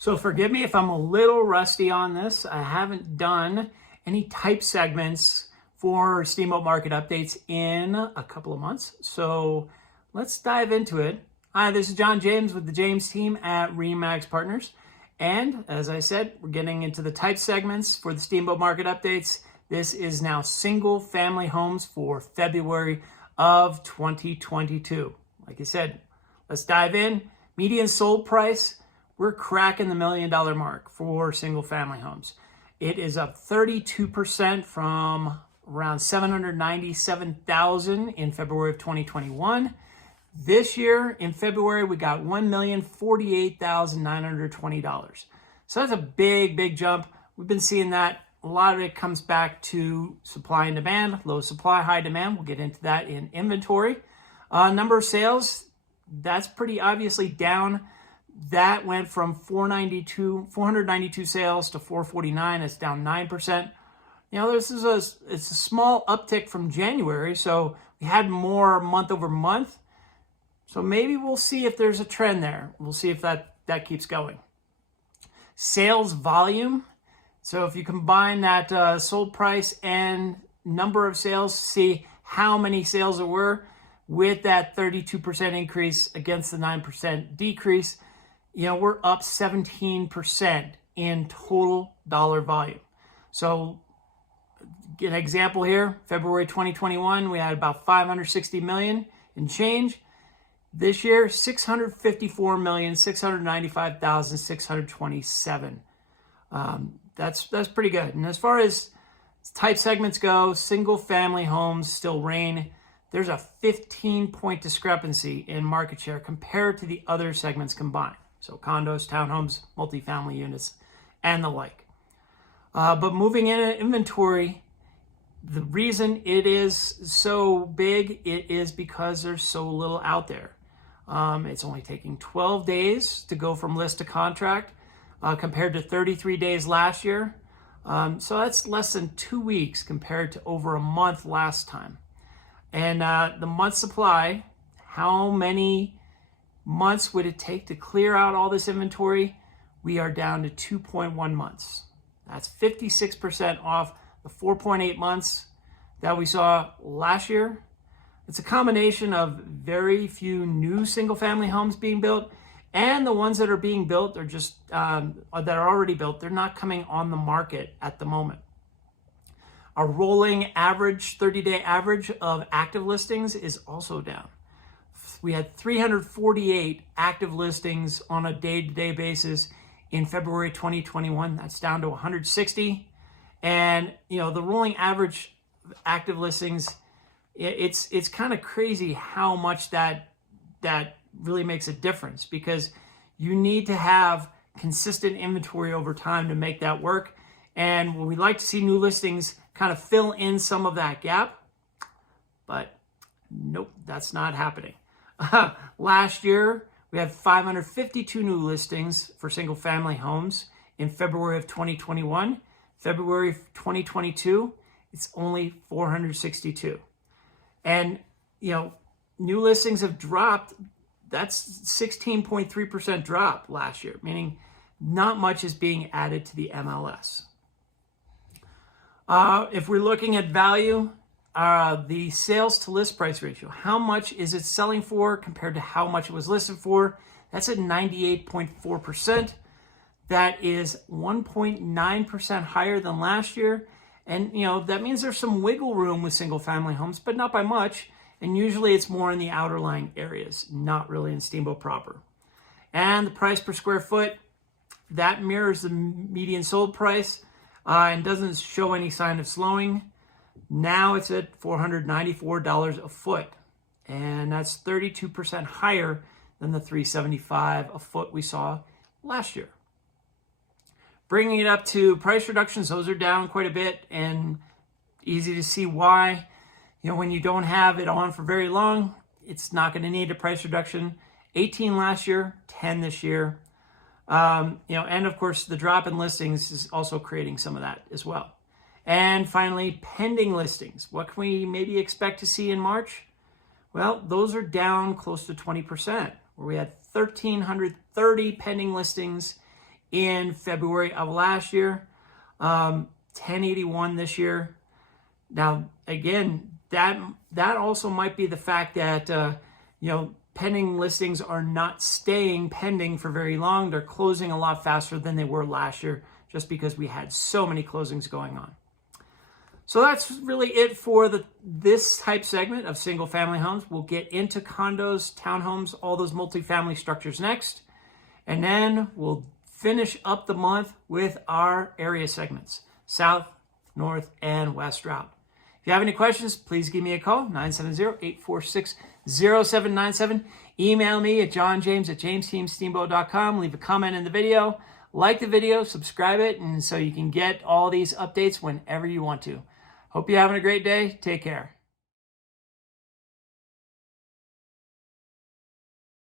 So forgive me if I'm a little rusty on this. I haven't done any type segments for Steamboat market updates in a couple of months. So let's dive into it. Hi, this is John James with the James team at Remax Partners. And as I said, we're getting into the type segments for the Steamboat market updates. This is now single family homes for February of 2022. Like I said, let's dive in. Median sold price, we're cracking the $1 million mark for single family homes. It is up 32% from around 797,000 in February of 2021. This year in February, we got $1,048,920. So that's a big jump. We've been seeing that. A lot of it comes back to supply and demand, low supply, high demand. We'll get into that in inventory. Number of sales, that's pretty obviously down. That went from 492 sales to 449. It's down 9%. You know, it's a small uptick from January, so we had more month over month. So maybe we'll see if there's a trend there. We'll see if that keeps going. Sales volume. So if you combine that sold price and number of sales, see how many sales there were with that 32% increase against the 9% decrease, you know, we're up 17% in total dollar volume. So an example here, February 2021, we had about 560 million in change. This year, 654,695,627. That's pretty good. And as far as type segments go, single family homes still reign. There's a 15-point discrepancy in market share compared to the other segments combined. So condos, townhomes, multifamily units, and the like. But moving in inventory, the reason it is so big, it is because there's so little out there. It's only taking 12 days to go from list to contract compared to 33 days last year. So that's less than 2 weeks compared to over a month last time. And the month supply, how many months would it take to clear out all this inventory? We are down to 2.1 months. That's 56% off the 4.8 months that we saw last year. It's a combination of very few new single-family homes being built, and the ones that are being built are just that are already built. They're not coming on the market at the moment. Our rolling average, 30-day average of active listings is also down. We had 348 active listings on a day-to-day basis in February 2021. That's down to 160. And you know, the rolling average active listings, it's kind of crazy how much that really makes a difference, because you need to have consistent inventory over time to make that work. And we'd like to see new listings kind of fill in some of that gap, but nope, that's not happening. Last year, we had 552 new listings for single family homes in February of 2021. February of 2022, it's only 462. And, you know, new listings have dropped. That's 16.3% drop last year, meaning not much is being added to the MLS. If we're looking at value, the sales to list price ratio, how much is it selling for compared to how much it was listed for? That's at 98.4%. That is 1.9% higher than last year. And, you know, that means there's some wiggle room with single family homes, but not by much. And usually it's more in the outer lying areas, not really in Steamboat proper. And the price per square foot, that mirrors the median sold price and doesn't show any sign of slowing. Now it's at $494 a foot, and that's 32% higher than the $375 a foot we saw last year. Bringing it up to price reductions, those are down quite a bit, and easy to see why. You know, when you don't have it on for very long, it's not going to need a price reduction. 18 last year, 10 this year. You know, and of course, the drop in listings is also creating some of that as well. And finally, pending listings. What can we maybe expect to see in March? Well, those are down close to 20%, where we had 1,330 pending listings in February of last year, 1081 this year. Now, again, that also might be the fact that, pending listings are not staying pending for very long. They're closing a lot faster than they were last year, just because we had so many closings going on. So that's really it for this type segment of single family homes. We'll get into condos, townhomes, all those multifamily structures next. And then we'll finish up the month with our area segments, south, north, and west route. If you have any questions, please give me a call, 970-846-0797. Email me at johnjames@jamesteamsteamboat.com. Leave a comment in the video. Like the video, subscribe it, and so you can get all these updates whenever you want to. Hope you're having a great day. Take care.